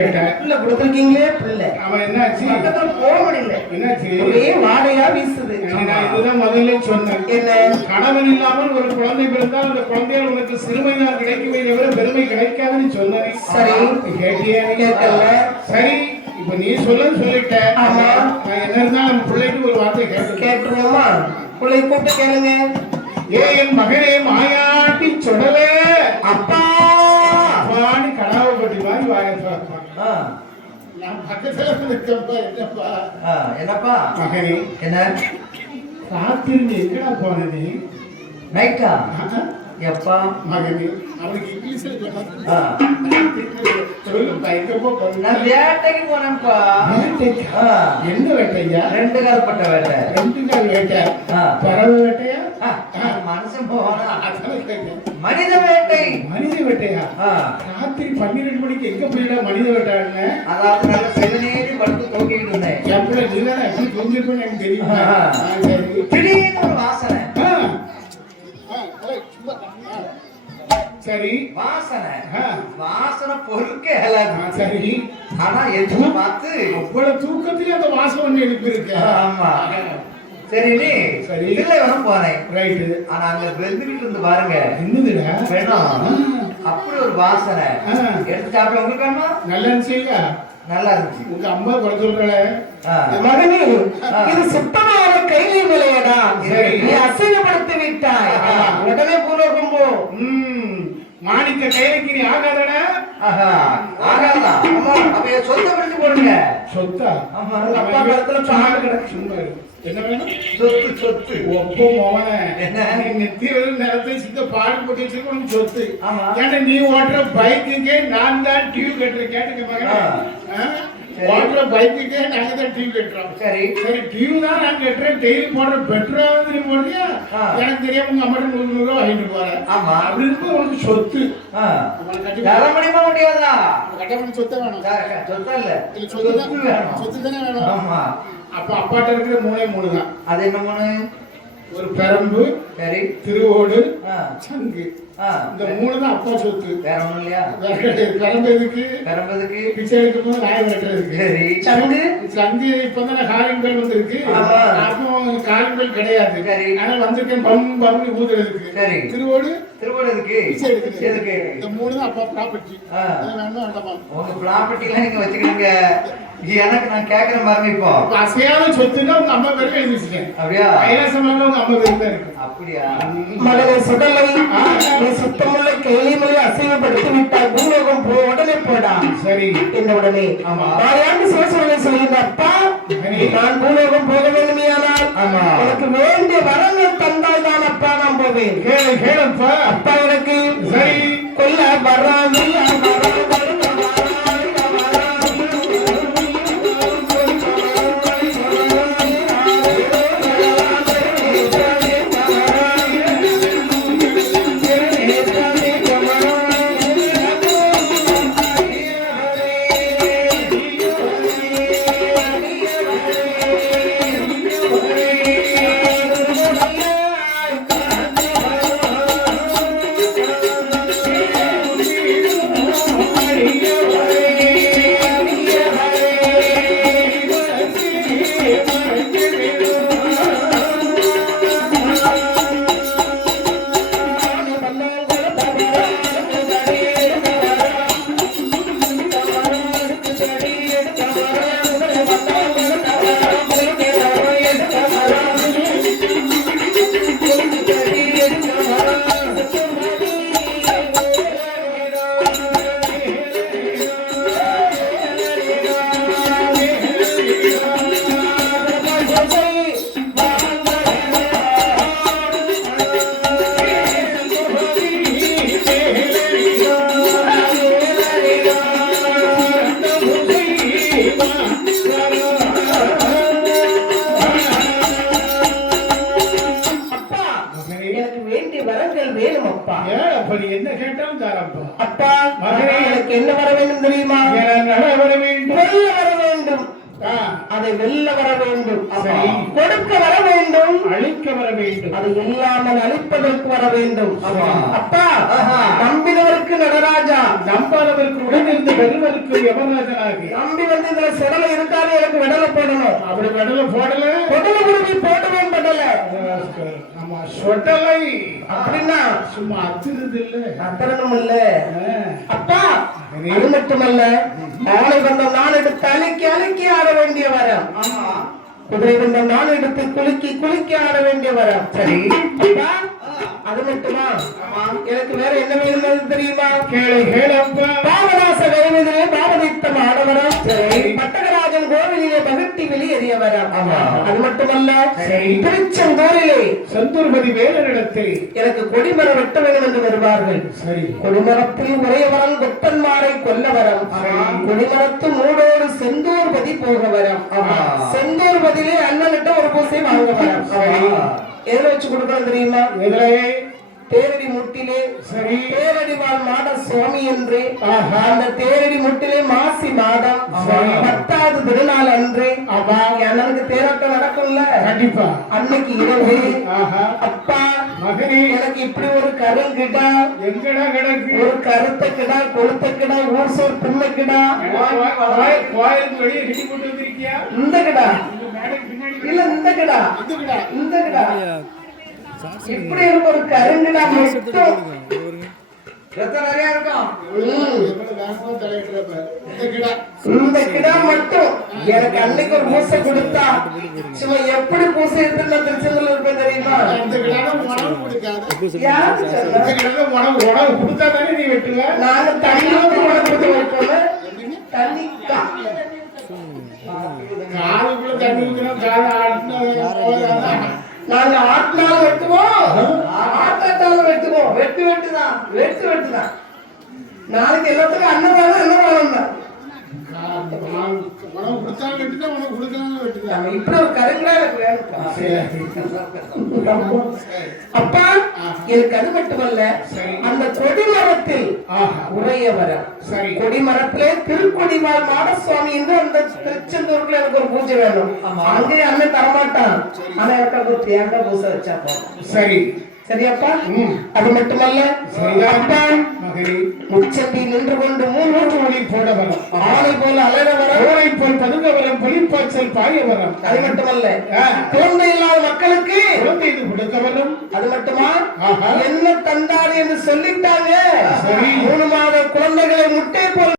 கொடுத்துருக்கீங்களே பிள்ளை அவன் என்னாச்சு போக முடியல. என்னாச்சு ஒரே வாடையா வீசுது. நான் இதுதான் முதல்ல சொன்னேன். என்ன கணவன் இல்லாமல் ஒரு குழந்தை பிறந்தால் அந்த குழந்தையால் உனக்கு சிறுமைதான் கிடைக்குமே தவிர பெருமை கிடைக்காதுன்னு சொன்னேன். சரி கேட்டியா? கேட்கல. சரி இப்ப நீ சொல்லிட்ட. நான் என்ன இருந்தா நம்ம பிள்ளைக்கு ஒரு வார்த்தை கேட்டுருவோமா? பிள்ளை கூப்பிட்டு கேளுங்க. என் மகனே மாயாட்டி சொல்லலே அப்பா அப்பான்னு கடாவை பட்டி மாதிரி வாயப்பா. நான் பக்கத்துல இருக்கேன்ப்பா. என்னப்பா மகனே என்ன ராத்திரி நீ எங்கடா போனது? நைட்டா எப்பா மகனே அவனுக்கு இங்கிலீஷ்ல நான் வேட்டைக்கு போனேன்ப்பா. என்ன வேட்டையா? 2 கால்பட்ட வேட்டை. 2 கால் வேட்டை. பறவை வேட்டையா? மனுஷன் போனா மனித வேட்டை. மனித வேட்டையா? ராத்திரி 12 மணிக்கு எங்க போயிடா மனித வேட்டைன்னு? அதாவது நல்ல செவனேறி படுத்து தூங்கிட்டு இருந்தேன். எப்பல நீதான் எப்படி தூங்கிருப்பேன்னு எனக்கு தெரியுமா? திடீர்னு ஒரு வாசனை. சரி வாசனை பொறுக்கே சரி. ஆனா எதுவும் பார்த்து அவ்வளவு தூக்கத்திலே அந்த வாசம் ஒண்ணு எழுப்பி இருக்கு. ஆமா சரி நீ சரி இல்லை வேணும் போனேன். ரைட்டு. ஆனா அங்க வெந்துகிட்டு இருந்து பாருங்க என்னதுடா வேணும் அப்படி ஒரு வாசனை. எடுத்து சாப்பிட உங்களுக்கு வேணுமா? நல்லா இருந்துச்சா? நல்லா இருந்துச்சு. உங்க அம்மா குறை சொல்ற மகனே இது சுத்தமான கைலி விளையடா. நீ அசிங்கப்படுத்தி விட்டாய். உடனே பூலோகம் போ. மாணிக்க கைலைக்கு நீ ஆகாதடா. ஆகாதா? அம்மா அப்ப சொத்தை பிடிச்சு போடுங்க. சொத்தா? ஆமா அப்பா காலத்துல பாடு கிடக்கு. சும்மா என்ன வேணும்? சொத்து ஒப்போ மோகன நெத்தியில நேரத்தை சித்த பாடு போட்டு வச்சிருக்கோம் சொத்து. ஏன்னா நீ ஓட்டுற பைக்குக்கே நான் தான் டியூ கட்டுறேன். கேட்டுக்க மகன், ஓட்டுற பைக்குக்கே நாங்க தான் டியூ கட்டுறோம். சரி சரி டியூ தான் நான் கட்டுறேன். டெய்லி போடுற பெட்ரோல் நீ போடுறியா? எனக்கு தெரியாம உங்க அம்மா 100 ரூபா வாங்கிட்டு போறேன். ஆமா அப்படி இருக்கும் உனக்கு சொத்து. தர முடியுமா முடியாதா? கட்டப்படி சொத்தை வேணும். சொத்தா இல்ல சொத்து தானே வேணும். ஆமா அப்ப அப்பாட்ட இருக்கிற 3 தான். அது என்ன 3? ஒரு பெரம்பு, சரி திருவோடு, சங்கு. இந்த 3 தான் அப்பா சொத்து. வேற ஒண்ணும் இல்லையா? பெரம்பதுக்கு பிச்சை எடுக்கும் போது நாய் வெட்டுறதுக்கு. சரி சங்கு இப்பதான் காலிங் பெல் வந்திருக்கு. அப்போ காலிங் பெல் கிடையாது. ஆனா வந்திருக்கேன் பம்பு ஊதுறதுக்கு. சரி திருவோடு இருக்கு. எதுக்கு? இந்த 3 தான் அப்பா ப்ராப்பர்ட்டி. உங்க ப்ராப்பர்ட்டிலாம் நீங்க வச்சுக்கிடுங்க. எனக்கு நான் கேட்கறேன் பாருங்க. இப்போ அசையாத சொத்துன்னா உங்க அம்மா பேருக்கு எழுதி வச்சுக்கேன். அப்படியா? கைலாசமான உங்க அம்மா பேருக்கு தான் இருக்கு. அப்படியா? மகளை சுடலை நீ சுத்தமுள்ள கேலிமொழி அசைவப்படுத்தி விட்டால் பூலோகம் போ. உடனே போடா. சரி என்ன உடனே? வாயாண்டு சிவசுரனை சொல்லுகின்ற அப்பா நான் பூலோகம் போக வேண்டுமையானால் எனக்கு வேண்டிய வரங்கள் தந்தால் தான் அப்பா நான் போவேன். கேளப்பா. அப்பா எனக்கு சரி கொல்ல வராது என்ன கேட்டாலும் தரப்பா. அப்பா எனக்கு என்ன வர வேண்டும் தெரியுமா? வர வேண்டும். வெல்ல வர வேண்டும். அதை வெல்ல வர வேண்டும். கொடுக்க வர வேண்டும். அழிக்க வர வேண்டும். அது இல்லாமல் அழிப்பதற்கு வர வேண்டும். ஆமா. அப்பா ஆஹா. நம்பினவருக்கு நடராஜா, நம்பாதவருக்கு உடனிருந்து வெல்வதற்கு யமராஜனாகி நம்பி வந்து இதுல சுடலை இருக்காரு, எனக்கு விடலை போடணும். அப்படி வெடல போடல பொடலை குருவி போடுவேன் படல. ஆமா சொட்டலை அப்படின்னா சும்மா அத்துறது இல்ல. அத்தரணும் இல்ல அப்பா. அது மட்டுமல்ல, ஆளை வந்த நான் எடுத்து அழுக்கி அழுக்கி ஆட வேண்டிய வரம். ஆமா. குதிரை வந்த நான் எடுத்து குலுக்கி குலுக்கி ஆட வேண்டிய வரம். சரி அப்பா, அது மட்டுமா? எனக்கு வேற என்ன வேணும் தெரியுமா? கேளை கேளப்பா. பாவநாச கைவிதிலே பாவதித்தம் ஆடவரம். பட்டகராஜன் கோவிலிலே பகட்டி வெளியேறிய வரம். அது மட்டுமல்ல, திருச்செந்தூரிலே சந்தூர்பதி வேலனிடத்தில் எனக்கு கொடிமரம் வெட்ட வேண்டும் என்று வருவார்கள். சரி கொடிமரத்தில் உரையவரம் கொத்தன்மாரை கொல்ல வரம். கொடிமரத்து மூடோடு செந்தூர்பதி போக வரம். செந்தூர்பதியிலே அண்ணன்கிட்ட ஒரு பூசை வாங்க வரம். எதுல வச்சு கொடுக்கணும் தெரியுமா? எதிரே தேரடி முட்டிலே சரி தேரடி வாழ் மாட சுவாமி என்று அந்த தேரடி முட்டிலே மாசி மாதம் 10வது திருநாள் அன்று எனக்கு தேரோட்டம் நடக்கும்ல. கண்டிப்பா அன்னைக்கு இரவு ஆஹா அப்பா மகனே எனக்கு இப்படி ஒரு கருங்கிடா, எங்கடா கிடக்கு? ஒரு கருத்த கிடா, கொளுத்த கிடா, ஊர் சோர் புண்ண கிடா, கோயிலுக்கு வெளியே கட்டி போட்டு வந்திருக்கியா? இந்த கிடா மேடைக்கு பின்னாடி இல்ல, இந்த கிடா, வந்துக்கிடா. இந்த கிடா இப்படி இருக்க ஒரு கருங்கிடா மட்டும் ரத்தம் நிறைய இருக்கும். இந்த கிடா மட்டும் எனக்கு அன்னைக்கு ஒரு பூசை கொடுத்தா சும்மா எப்படி பூசை எடுத்து நான் திருச்செந்தூர்ல இருப்பேன் தெரியுமா? அந்த கிடான உணவு கொடுக்காத. யாரு சொன்னா? இந்த கிடான உணவு கொடுத்தா தானே நீ வெட்டுவ. நாங்க தண்ணி ஊத்தி உனக்கு கொடுத்து வைப்போம். தண்ணி காலுக்குள்ள தண்ணி ஊத்தினா காலை ஆட்டினா நாங்க ஆட்டினாலும் வெட்டுவோம், ஆட்டாட்டாலும் வெட்டுவோம். வெட்டு வெட்டுதான், வெட்டு வெட்டுதான். நாளைக்கு எல்லாத்துக்கும் அன்னதானம் அன்னதானம் தான். உணவு கொடுத்தாலும் வெட்டுனா உனக்கு கொடுக்கலாம் வெட்டுதான். இப்படி ஒரு கருங்களா எனக்கு வேணும்ப்பா. அப்பா எனக்கு அது மட்டுமல்ல, அந்த கொடிமரத்தில் உரையவரம். சரி கொடிமரத்திலே திருக்கொடிவாழ் மாடசுவாமி என்று அந்த திருச்செந்தூருக்குள்ள எனக்கு ஒரு பூஜை வேணும். அங்கே அண்ணன் தரமாட்டான், ஆனா எனக்கு ஒரு தேங்காய் பூசை வச்சா போதும். சரி சரியாப்பா? அது மட்டுமல்ல, அப்பா முச்சந்தி நின்று கொண்டு மூன்று மணி போட வரும், ஆலை போல அலற வரம், ஓலை போல் பதுங்க வரம், பழிப்பாய்ச்சல் பாய வரம். அது மட்டுமல்ல, குழந்தை இல்லாத மக்களுக்கு குழந்தை இது கொடுக்க வரும். அது மட்டுமா, என்ன தந்தாரு என்று சொல்லிட்டாங்க. 3 மாத குழந்தைகளை முட்டை போல்